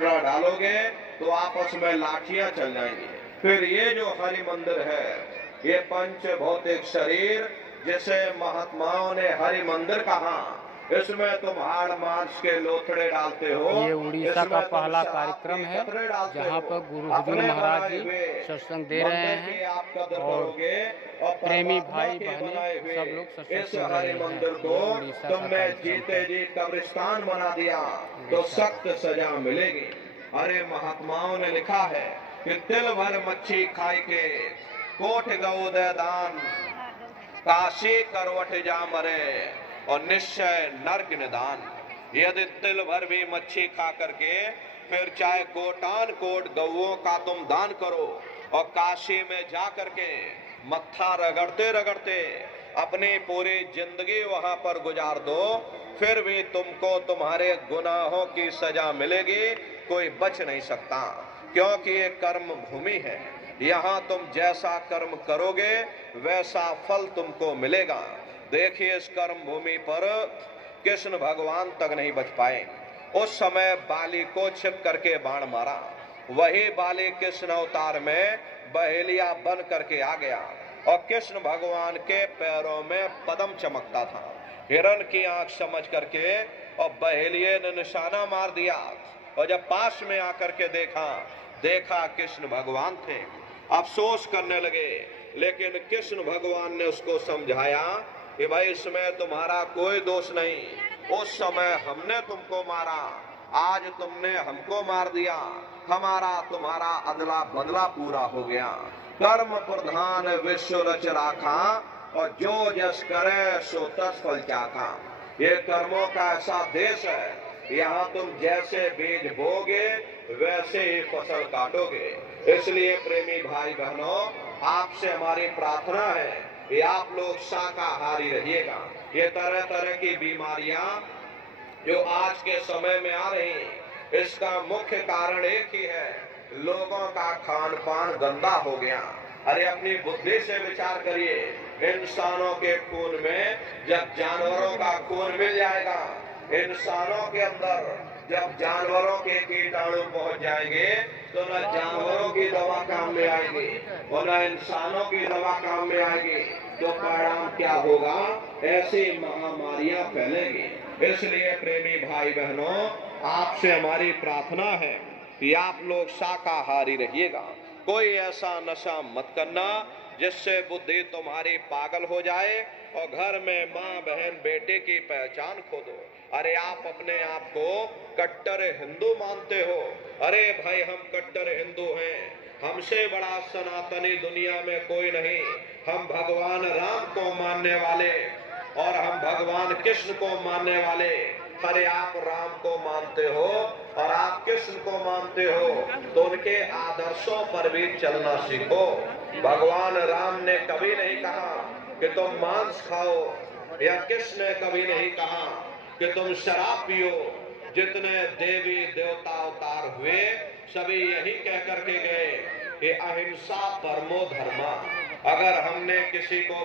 कचरा डालोगे तो आपस में लाठियां चल जाएंगी। फिर ये जो हरि मंदिर है, ये पंच भौतिक शरीर जिसे महात्माओं ने हरि मंदिर कहा, इसमें तुम हाड़ मांस के लोथड़े डालते हो। ये उड़ीसा का पहला कार्यक्रम है जहाँ पर गुरु हुजूर महाराज जी सत्संग दे रहे हैं और प्रेमी भाई बहनें सब लोग सत्संग इस सुन हरि रहे मंदिर हैं। को ये उड़ीसा का तुमने कार्यक्रम जीते है। जी कब्रिस्तान बना दिया तो सख्त सजा मिलेगी। अरे महात्माओं ने लिखा है कि तिल भर मच्छी खाई के कोट गौ दे दान, काशी करवट जा मरे और निश्चय नरक निदान। यदि तिल भर भी मच्छी खा करके फिर चाहे कोटान कोट गौओं का तुम दान करो और काशी में जा करके मत्था रगड़ते रगड़ते अपनी पूरी जिंदगी वहां पर गुजार दो, फिर भी तुमको तुम्हारे गुनाहों की सजा मिलेगी, कोई बच नहीं सकता। क्योंकि ये कर्म भूमि है, यहाँ तुम जैसा कर्म करोगे वैसा फल तुमको मिलेगा। देखिए इस कर्म भूमि पर कृष्ण भगवान तक नहीं बच पाए। उस समय बाली को छिप करके बाण मारा, वही बाली कृष्ण अवतार में बहेलिया बन करके आ गया और कृष्ण भगवान के पैरों में पद्म चमकता था। हिरण की आंख समझ करके और बहेलिये ने निशाना मार दिया और जब पास में आकर के देखा कृष्ण भगवान थे। अफसोस करने लगे, लेकिन कृष्ण भगवान ने उसको समझाया कि भाई इसमें तुम्हारा कोई दोष नहीं, उस समय हमने तुमको मारा, आज तुमने हमको मार दिया, हमारा तुम्हारा अदला बदला पूरा हो गया। कर्म प्रधान विश्व रच राखा और जो जस करे सो तस फल चाखा। ये कर्मों का ऐसा देश है, यहाँ तुम जैसे बीज बोगे वैसे ही फसल काटोगे। इसलिए प्रेमी भाई बहनों, आपसे हमारी प्रार्थना है कि आप लोग शाकाहारी रहिएगा। ये तरह तरह की बीमारियां जो आज के समय में आ रही हैं, इसका मुख्य कारण एक ही है, लोगों का खान पान गंदा हो गया। अरे अपनी बुद्धि से विचार करिए, इंसानों के खून में जब जानवरों का खून मिल जाएगा, इंसानों के अंदर जब जानवरों के कीटाणु पहुंच जाएंगे तो न जानवरों की दवा काम में आएगी और न इंसानों की दवा काम में आएगी, तो परिणाम क्या होगा? ऐसी महामारियां फैलेंगी। इसलिए प्रेमी भाई बहनों, आपसे हमारी प्रार्थना है कि आप लोग शाकाहारी रहिएगा। कोई ऐसा नशा मत करना जिससे बुद्धि तुम्हारी पागल हो जाए और घर में माँ बहन बेटे की पहचान खो दो। अरे आप अपने आप को कट्टर हिंदू मानते हो, अरे भाई हम कट्टर हिंदू हैं, हमसे बड़ा सनातनी दुनिया में कोई नहीं। हम भगवान राम को मानने वाले और हम भगवान कृष्ण को मानने वाले। अरे आप राम को मानते हो और आप कृष्ण को मानते हो तो उनके आदर्शों पर भी चलना सीखो। भगवान राम ने कभी नहीं कहा कि तुम मांस खाओ, या कृष्ण ने कभी नहीं कहा कि तुम शराब पियो। जितने देवी देवता अवतार हुए सभी यही कह करके गए कि अहिंसा परमो धर्मा। अगर हमने किसी को